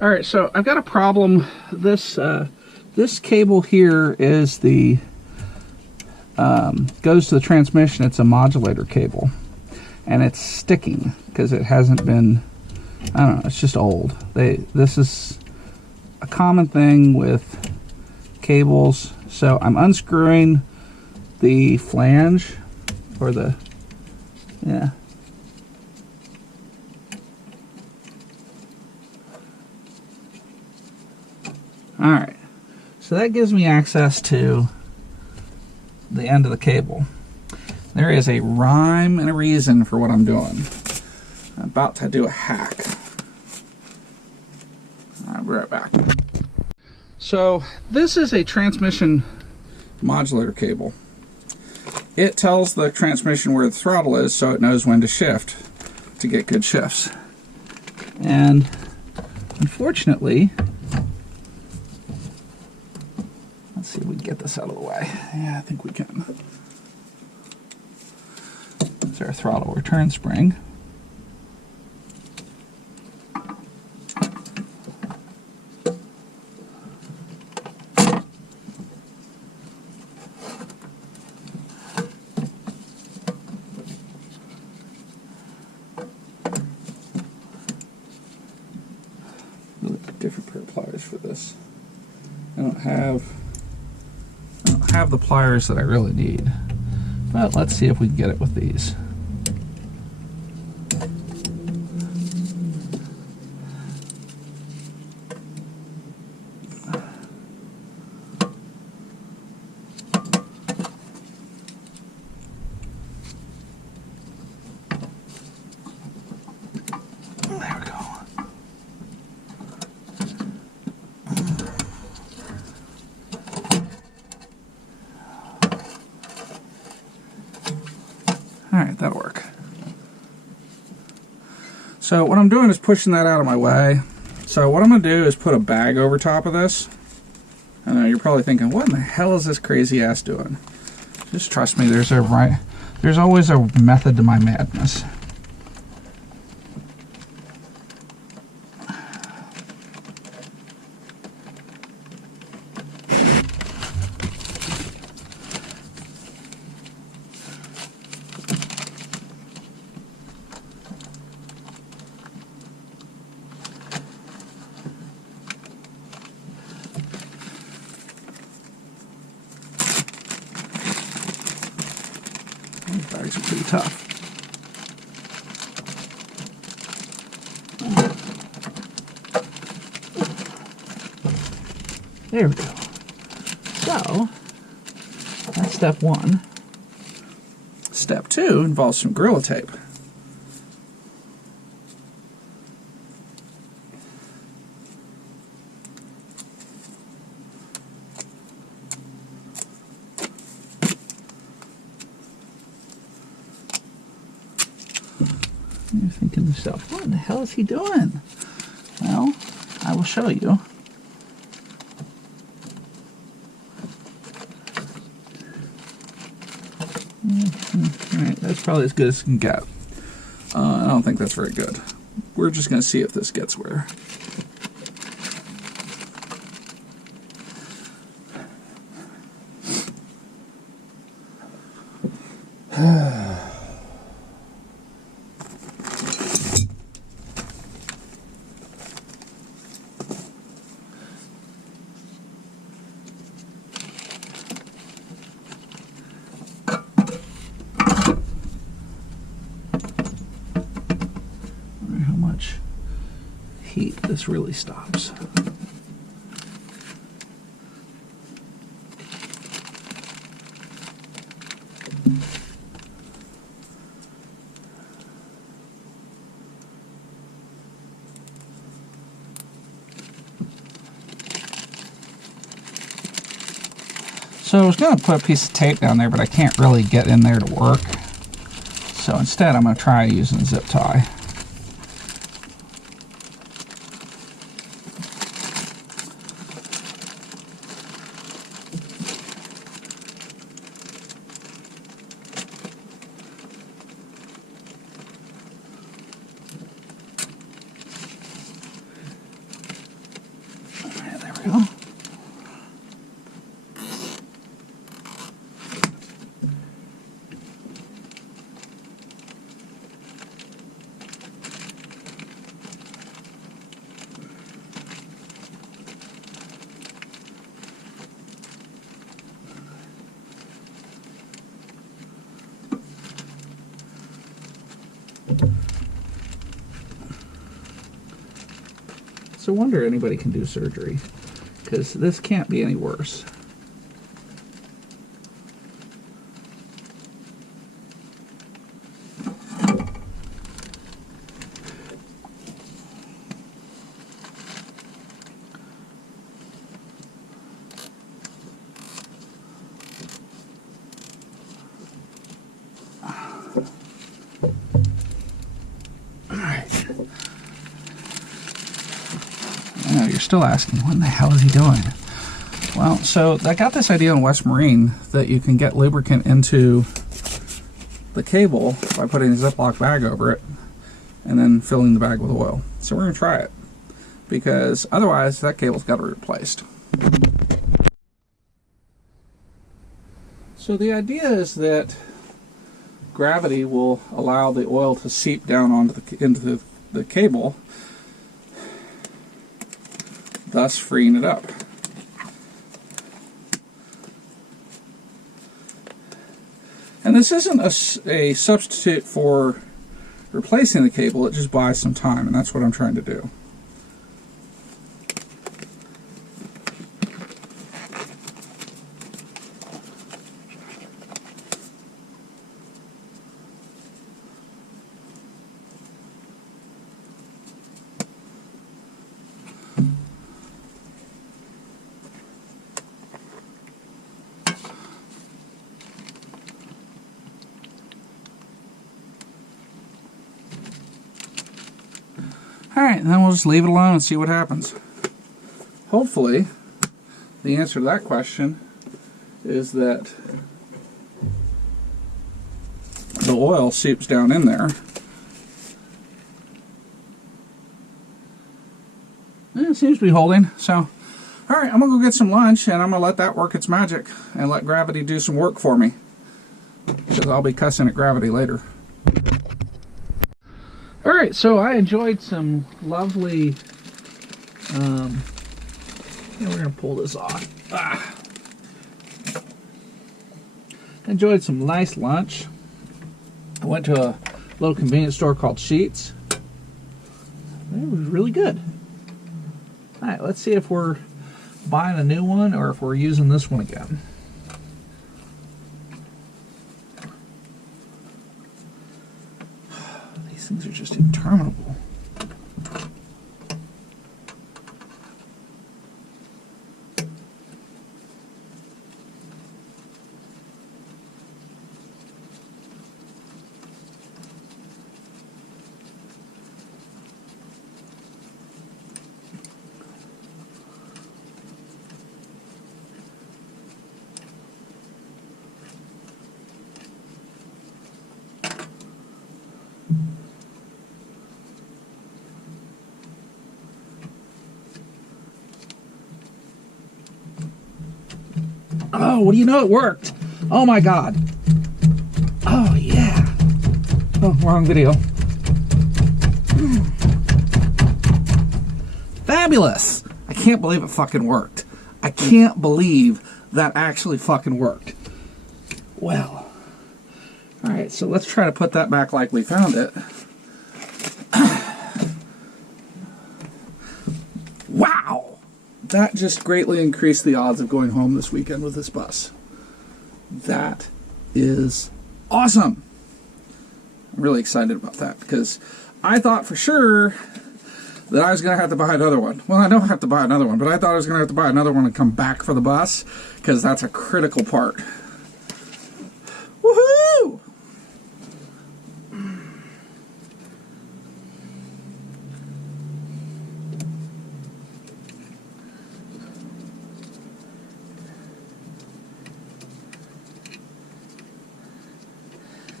All right, so I've got a problem. This this cable here is the goes to the transmission. It's a modulator cable, and it's sticking because it hasn't been. I don't know. It's just old. This is a common thing with cables. So I'm unscrewing the flange or the Alright, so that gives me access to the end of the cable. There is a rhyme and a reason for what I'm doing. I'm about to do a hack. I'll be right back. So this is a transmission modulator cable. It tells the transmission where the throttle is so it knows when to shift to get good shifts. And unfortunately, let's see if we can get this out of the way. Yeah, I think we can. There's our throttle return spring. Different pair of pliers for this. I don't have the pliers that I really need, but let's see if we can get it with these. Alright, that'll work. So what I'm doing is pushing that out of my way. So what I'm going to do is put a bag over top of this. I know you're probably thinking, what in the hell is this crazy ass doing? Just trust me, there's always a method to my madness. These bags are pretty tough. There we go. So, that's step one. Step two involves some Gorilla Tape. You're thinking to yourself, what in the hell is he doing? Well, I will show you. Alright, that's probably as good as it can get. I don't think that's very good. We're just going to see if this gets where. Heat this really stops. So I was going to put a piece of tape down there, but I can't really get in there to work. So instead I'm going to try using a zip tie. It's a wonder anybody can do surgery, because this can't be any worse. Still asking, what in the hell is he doing? Well, so I got this idea on WestMarine that you can get lubricant into the cable by putting a Ziploc bag over it and then filling the bag with oil. So we're going to try it, because otherwise that cable's got to be replaced. So the idea is that gravity will allow the oil to seep down into the cable, thus freeing it up. And this isn't a substitute for replacing the cable, it just buys some time, and that's what I'm trying to do. Alright, then we'll just leave it alone and see what happens. Hopefully, the answer to that question is that the oil seeps down in there. And it seems to be holding, so alright, I'm going to go get some lunch and I'm going to let that work its magic and let gravity do some work for me, because I'll be cussing at gravity later. Alright, so I enjoyed some lovely, we're going to pull this off. Enjoyed some nice lunch. I went to a little convenience store called Sheets. It was really good. Alright, let's see if we're buying a new one or if we're using this one again. Things are just interminable. Oh, what do you know? It worked. Oh my God. Oh yeah. Oh, wrong video. Fabulous. I can't believe it fucking worked. I can't believe that actually fucking worked. Well. Alright, so let's try to put that back like we found it. Wow. That just greatly increased the odds of going home this weekend with this bus. That is awesome. I'm really excited about that, because I thought for sure that I was going to have to buy another one. Well, I don't have to buy another one, but I thought I was going to have to buy another one and come back for the bus, because that's a critical part. Woohoo!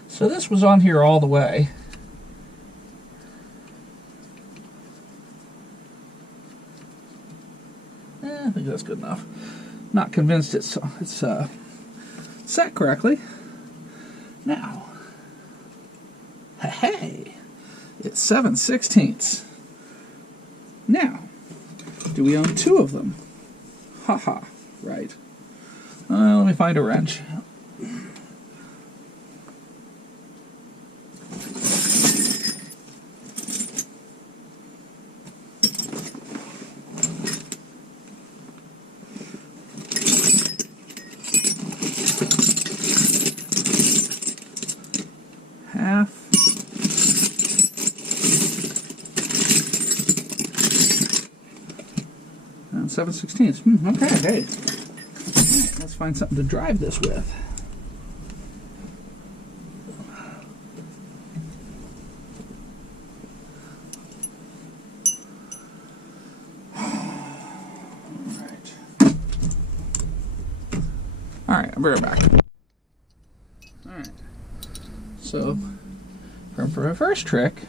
So this was on here all the way. I think that's good enough. Not convinced it's set correctly. Now, hey, it's 7/16. Now, do we own two of them? Haha, right. Let me find a wrench. half. And 7/16. Okay, hey. Right, let's find something to drive this with. Alright, I'll be right back. Alright, so for our first trick,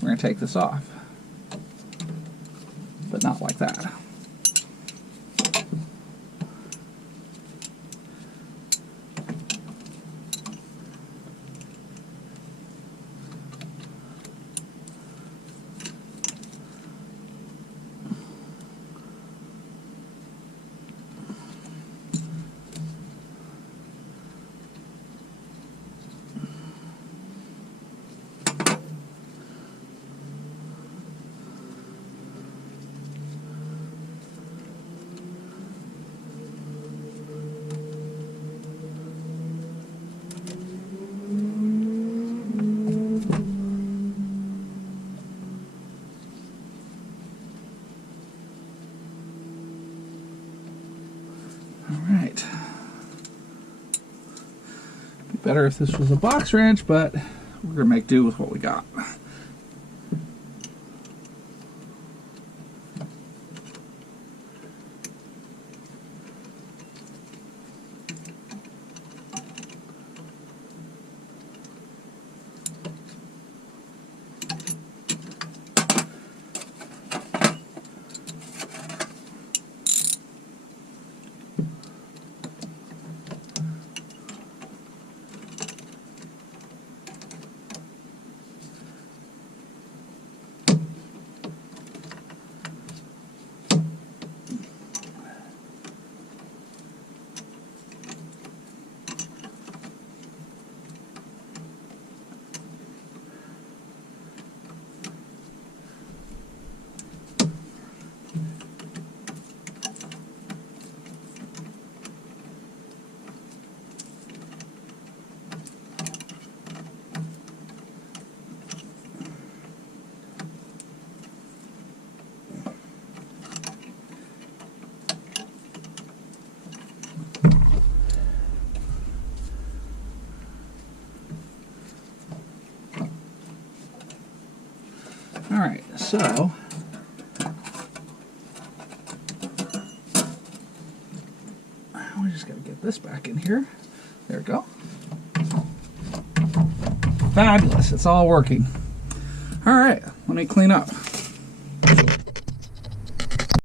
we're going to take this off, but not like that. Alright. Be better if this was a box wrench, but we're going to make do with what we got. Alright, so we just got to get this back in here. There we go. Fabulous, it's all working. Alright, let me clean up.